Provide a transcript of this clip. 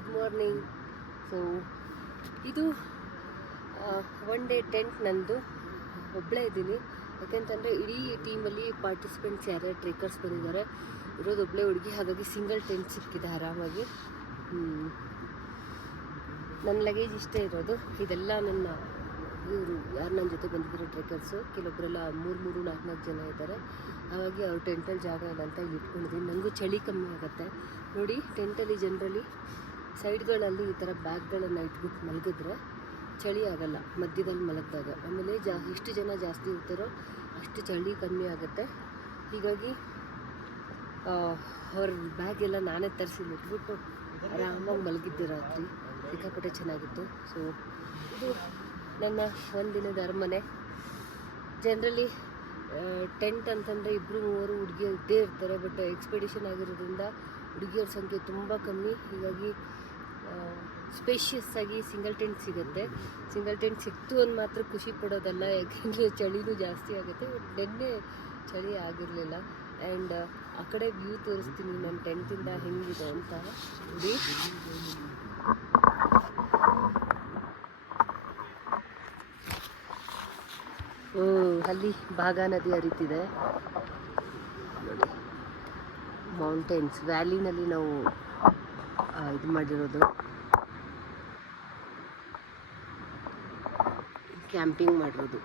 Good morning. So ಇದು one day tent ನಂದು. ಒಬ್ಬಳೇ ಇದ್ದೀನಿ, ಯಾಕೆಂತಂದರೆ ಇಡೀ ಟೀಮಲ್ಲಿ ಪಾರ್ಟಿಸಿಪೆಂಟ್ಸ್ ಯಾರ್ಯಾರು ಟ್ರೆಕ್ಕರ್ಸ್ ಬಂದಿದ್ದಾರೆ, ಇರೋದು ಒಬ್ಬಳೇ ಹುಡುಗಿ. ಹಾಗಾಗಿ ಸಿಂಗಲ್ ಟೆಂಟ್ ಸಿಕ್ಕಿದೆ ಆರಾಮಾಗಿ. ನನ್ನ ಲಗೇಜ್ ಇಷ್ಟೇ ಇರೋದು. ಇದೆಲ್ಲ ನನ್ನ ಇವರು ಯಾರು ನನ್ನ ಜೊತೆ ಬಂದಿದ್ದಾರೆ ಟ್ರೆಕ್ಕರ್ಸು, ಕೆಲವೊಬ್ಬರೆಲ್ಲ 3-4 ಜನ ಇದ್ದಾರೆ. ಹಾಗಾಗಿ ಅವ್ರ ಟೆಂಟಲ್ಲಿ ಜಾಗ ಇಲ್ಲ ಅಂತ ಇಲ್ಲಿ ಇಟ್ಕೊಂಡಿದ್ದೀನಿ. ನನಗೂ ಚಳಿ ಕಮ್ಮಿ ಆಗುತ್ತೆ ನೋಡಿ. ಟೆಂಟಲ್ಲಿ ಜನರಲಿ ಸೈಡ್ಗಳಲ್ಲಿ ಈ ಥರ ಬ್ಯಾಗ್ಗಳನ್ನು ಇಟ್ಬಿಟ್ಟು ಮಲಗಿದ್ರೆ ಚಳಿ ಆಗಲ್ಲ ಮಧ್ಯದಲ್ಲಿ ಮಲಗಿದಾಗ. ಆಮೇಲೆ ಎಷ್ಟು ಜನ ಜಾಸ್ತಿ ಇರ್ತಾರೋ ಅಷ್ಟು ಚಳಿ ಕಮ್ಮಿ ಆಗುತ್ತೆ. ಹೀಗಾಗಿ ಅವ್ರ ಬ್ಯಾಗ್ ಎಲ್ಲ ನಾನೇ ತರಿಸಿ ಇಟ್ಬಿಟ್ಟು ಆರಾಮಾಗಿ ಮಲಗಿದ್ದೆ ರಾತ್ರಿ. ಸಿಕ್ಕಾಪಟ್ಟೆ ಚೆನ್ನಾಗಿತ್ತು. ಸೊ ಇದು ನನ್ನ ಒಂದಿನದ ಅರಮನೆ. ಜನರಲಿ ಟೆಂಟ್ ಅಂತಂದರೆ 2-3 ಹುಡುಗಿಯರು ಇದ್ದೇ ಇರ್ತಾರೆ. ಬಟ್ ಎಕ್ಸ್ಪೆಡಿಷನ್ ಆಗಿರೋದ್ರಿಂದ ಹುಡುಗಿಯರ ಸಂಖ್ಯೆ ತುಂಬ ಕಮ್ಮಿ. ಹೀಗಾಗಿ ಸ್ಪೇಷಿಯಸ್ ಆಗಿ ಸಿಂಗಲ್ ಟೆಂಟ್ ಸಿಗುತ್ತೆ. ಸಿಂಗಲ್ ಟೆಂಟ್ ಸಿಕ್ತು ಅಂತ ಮಾತ್ರ ಖುಷಿ ಪಡೋದಲ್ಲ, ಯಾಕೆಂದರೆ ಚಳಿನೂ ಜಾಸ್ತಿ ಆಗುತ್ತೆ. ಬಟ್ ನಿನ್ನೆ ಚಳಿ ಆಗಿರಲಿಲ್ಲ. ಆ್ಯಂಡ್ ಆ ಕಡೆ ವ್ಯೂ ತೋರಿಸ್ತೀನಿ ನನ್ನ ಟೆಂಟಿಂದ ಹೆಂಗಿದೆ ಅಂತ ನೋಡಿ. ಅಲ್ಲಿ ಭಾಗಾ ನದಿ ಹರಿತಿದೆ. ಮೌಂಟೇನ್ಸ್ ವ್ಯಾಲಿನಲ್ಲಿ ನಾವು ಇದು ಮಾಡಿರೋದು, ಕ್ಯಾಂಪಿಂಗ್ ಮಾಡಿರೋದು.